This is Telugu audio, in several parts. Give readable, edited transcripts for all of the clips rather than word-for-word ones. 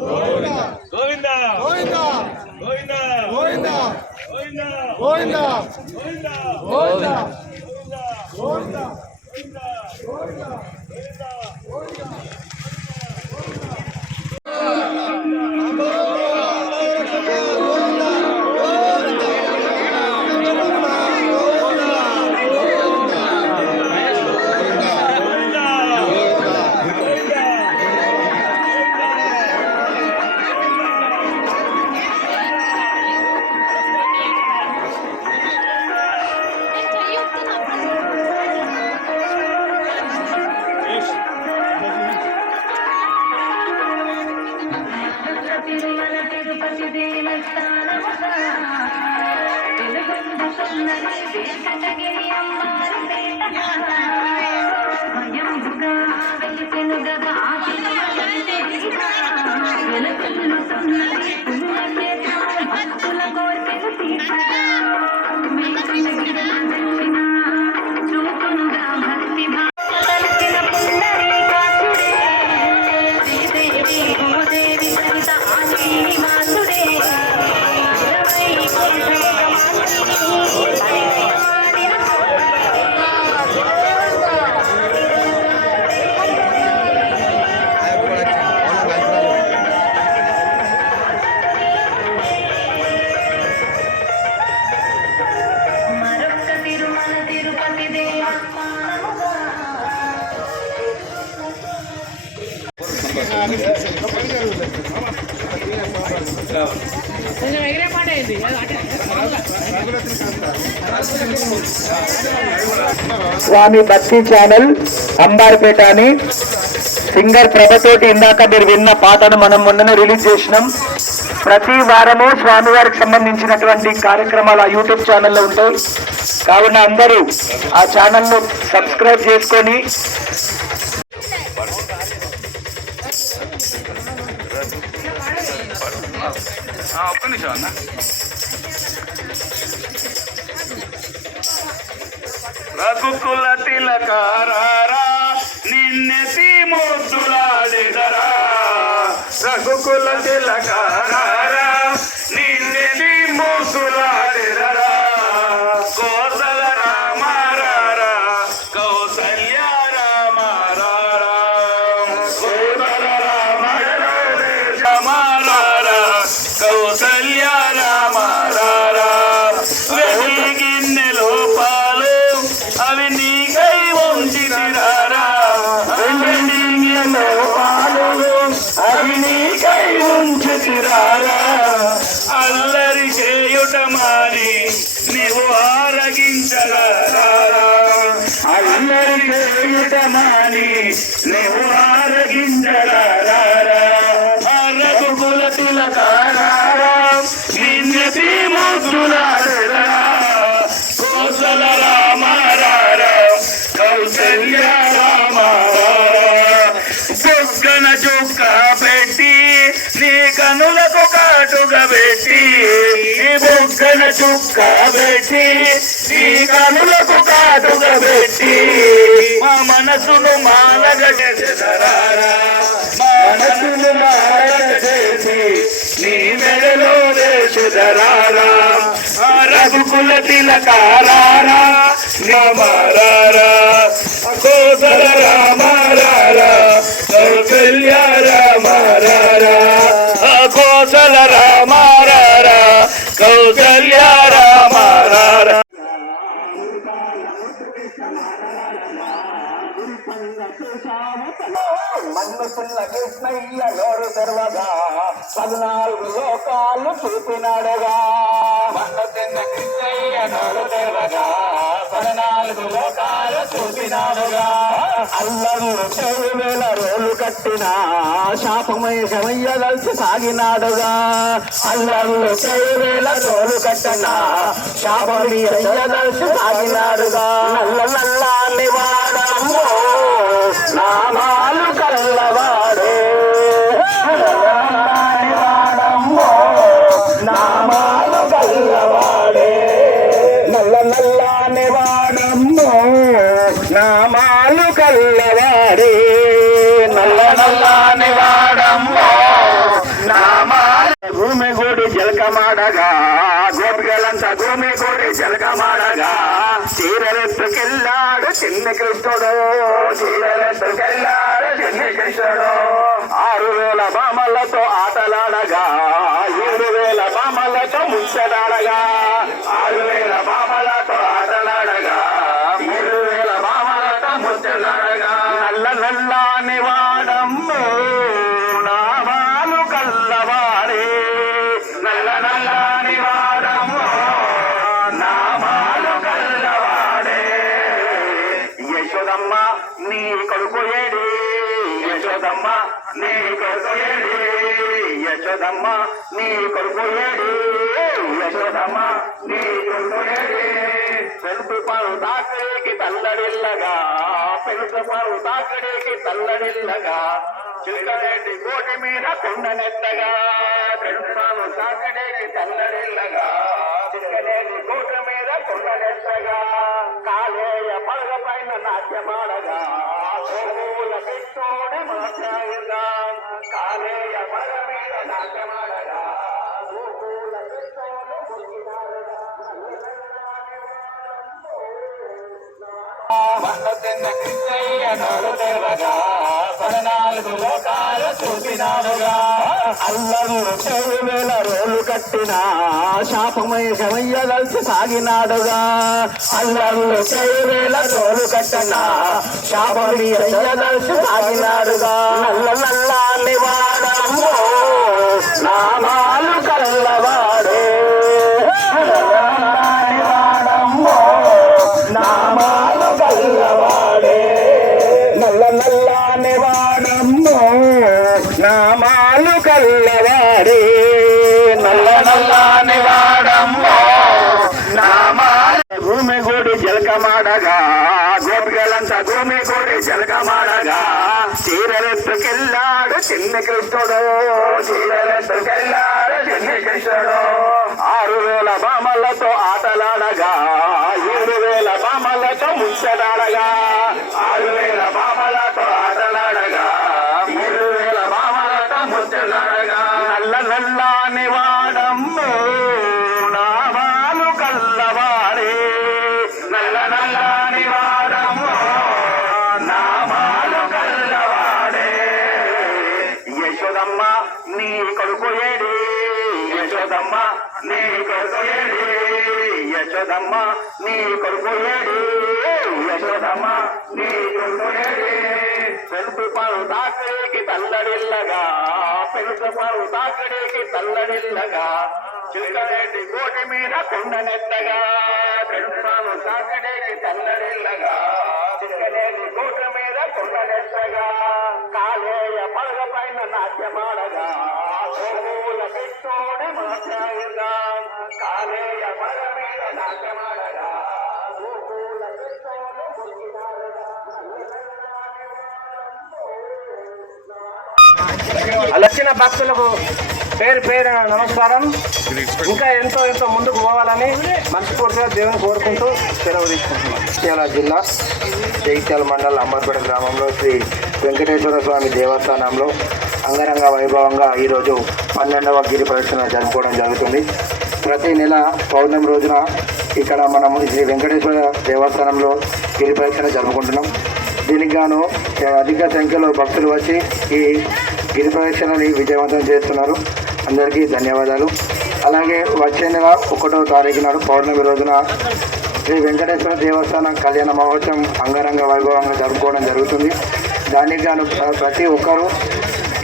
గోవింద గోవింద గోవింద గోవింద గోవింద గోవింద గోవింద గోవింద స్వామి భక్తి ఛానల్ అంబార్పేట అని సింగర్ ప్రభతోటి ఇందాక మీరు విన్న పాటను మనం మొన్ననే రిలీజ్ చేసినాం. ప్రతి వారము స్వామివారికి సంబంధించినటువంటి కార్యక్రమాలు ఆ యూట్యూబ్ ఛానల్లో ఉంటాయి. కావున అందరూ ఆ ఛానల్ను సబ్స్క్రైబ్ చేసుకొని రఘుకుల తిలకారా నిన్నెతి ముద్దులాడెదరా రఘుకుల తిలకారా నిన్నెతి ముద్దులాడెదరా కోసల రామారా కౌసల్య రామారా కోసల రామారా కౌసల్య రామారా గిన్నెలో పాలు అవి నీకై ఉంచితిరారా అవి నీకై ఉంచితిరారా అల్లరి చేయుట మారి నీవు ఆరగించగలరా అల్లరి చేయుట మారి నీవు ఆరగించగలరా రఘుకుల తిలకారా నిన్నెతి ముద్దులాడెదరా కోసల రామారా కౌసల్య రామారా బొగ్గన చుక్క పెట్టి నీ కనులకు కాటుగా పెట్టి బొగ్గన చుక్క పెట్టి నీ కనులకు కాటుగా పెట్టి మా మనసును మాలగా చేసేదరా మనసును మాలగా చేసి నీ మెడలో వేసేదరా రఘుకుల తిలకారా రామారా కోసల రామారా కౌసల్య రామారా కోసల రామారా కౌసల్య రామారా మన్నుతున్న కృష్ణయ్య నోరు తెరవగా 14 లోకాలు చూపినాడుగా మన్నుతున్న కృష్ణయ్య నోరు తెరవగా 14 లోకాలు చూపినాడుగా అల్లరు 7,000 రోలు కట్టిన శాపమై శమయ్యదల్చి సాగినాడుగా అల్లరు 7,000 రోలు కట్టిన శాపమై శమయ్యదల్చి సాగినాడుగా నల్ల నల్లాన్ని వాడమ్మో నామాలు కల్లవాడే నామాలు కల్లవాడే నల్ల నల్లాని వాడమ్మో నామాలు కల్లవాడే నల్ల నల్లాని వాడమ్మో జలకమాడగా గోపికలంతా భూమి కోడి జలకమాడగా చీరలెత్తుకెళ్ళాడు చిన్న కృష్ణుడు చీరలెత్తుకెళ్ళాడు చిన్న కృష్ణుడు 6,000 బామలతో ఆటలాడగా 7,000 బామలతో ముచ్చడాడగా 6,000 బామలతో ఆటలాడగా 7,000 బామలతో ముచ్చడాడగా నల్ల నల్లాని వాడమ్ము నామాలు కల్లవాడే నల్ల నల్లాని వాడమ్ము నామాలు కల్లవాడే యశోదమ్మ నీ కొడుకు ఏడి యశోదమ్మ నీ కొడుకు ఏడి యశోదమ్మ నీ కొడుకు ఏడి యశోదమ్మ నీ కొడుకు ఏడి పెంపు పాలు తాకడికి తల్లడిల్లగా పెంపు పాలు తాకడికి తల్లడిల్లగా చిలకరెడ్డి కోటి మీద కొండనెత్తగా పెంపు పాలు తాకడికి తల్లడిల్లగా చిలకరెడ్డి కోటి మీద కొండనెత్తగా కాలేయ పడగ పైన నాట్యమాడగా గోవుల కృష్ణుడి మాట్లాడుగా కాలేయ పడగ మీద నాట్యమాడగా గోవుల కృష్ణుడు ముగినాడుగా వందతిన్న కృష్ణయ్య నోడు తెరవగా 14 లోకాలు చూపినాడుగా అల్లరు 7,000 రోలు కట్టిన శాపమయ శమయ్యదల్చి సాగినాడుగా అల్లరు 7,000 రోలు కట్టిన శాపమయ శమయ్యదల్చి సాగినాడుగా నల్ల నల్లాని వాడమ్మో నామాలు కల్లవాడే నల్లాని వాడమ్మో నామాలు కల్లవాడే నల్ల నల్లాని వాడమ్మో నామాలు కల్లవాడే నల్ల నల్లాని వాడమ్మో నామాలు భూమి గూడి జలకమాడగా గోపికలంతా భూమి గూడి జలకమాడగా చీరలెత్తుకెళ్ళాడు చిన్న కృష్ణుడు చీరలెత్తుకెళ్ళాడు చిన్న కృష్ణుడు 6,000 బామలతో ఆటలాడగా 7,000 బామలతో ముచ్చడాడగా 6,000 బామలతో ఆటలాడగా 7,000 బామలతో ముచ్చడాడగా నల్ల నల్లాని వాడమ్ము నామాలు కల్లవాడే నల్ల నల్లాని వాడమ్ము నామాలు కల్లవాడే యశోదమ్మ నీ కొడుకు ఏడి యశోదమ్మ నీ కొడుకు ఏడి యశోదమ్మ నీ కొడుకు ఏడి యశోదమ్మ నీ కొడుకు ఏడి పెంపు పాలు తాకడికి తల్లడిల్లగా పెంపు పాలు తాకడికి తల్లడిల్లగా చిలకరెడ్డి కోటి మీద కొండనెత్తగా పెంపు పాలు తాకడికి తల్లడిల్లగా చిలకరెడ్డి కోటి మీద కొండనెత్తగా కాలేయ పడగ పైన నాట్యమాడగా గోవుల కృష్ణుడి మాట్లాడుగా కాలేయ పడగ మీద నాట్యమాడగా గోవుల కృష్ణుడు ముగినాడుగా వచ్చిన భక్తులకు పేరు పేరు నమస్కారం. ఇంకా ఎంతో ఎంతో ముందుకు పోవాలని మనస్ఫూర్తిగా దేవుని కోరుకుంటూ సెలవు తీసుకుంటున్నాం. జగిత్యాల జిల్లా జగిత్యాల మండలం అంబర్పేట గ్రామంలో శ్రీ వెంకటేశ్వర స్వామి దేవస్థానంలో అంగరంగ వైభవంగా ఈరోజు 12వ గిరి ప్రదక్షిణ జరుపుకోవడం జరుగుతుంది. ప్రతి నెల పౌర్ణమి రోజున ఇక్కడ మనము శ్రీ వెంకటేశ్వర దేవస్థానంలో గిరి ప్రదక్షిణ జరుపుకుంటున్నాం. దీనికి గాను అధిక సంఖ్యలో భక్తులు వచ్చి ఈ గిరి ప్రదక్షిణని విజయవంతం చేస్తున్నారు. అందరికీ ధన్యవాదాలు. అలాగే వచ్చే నెల 1వ తారీఖు నాడు పౌర్ణమి రోజున శ్రీ వెంకటేశ్వర దేవస్థానం కళ్యాణ మహోత్సవం అంగరంగ వైభవంగా జరుపుకోవడం జరుగుతుంది. దానికి గాను ప్రతి ఒక్కరూ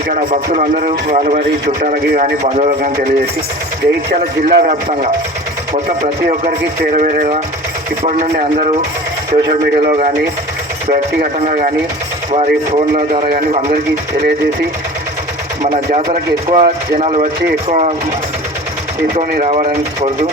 ఇక్కడ భక్తులు అందరూ వారి చుట్టాలకి కానీ బంధువులకు కానీ తెలియజేసి జగిత్యాల జిల్లా వ్యాప్తంగా మొత్తం ప్రతి ఒక్కరికి చేరవేరేగా ఇప్పటి నుండి అందరూ సోషల్ మీడియాలో కానీ వ్యక్తిగతంగా కానీ వారి ఫోన్ల ద్వారా కానీ అందరికీ తెలియజేసి మన జాతరకి ఎక్కువ జనాలు వచ్చి ఎక్కువ తీసుకొని రావాలని కోరుతూ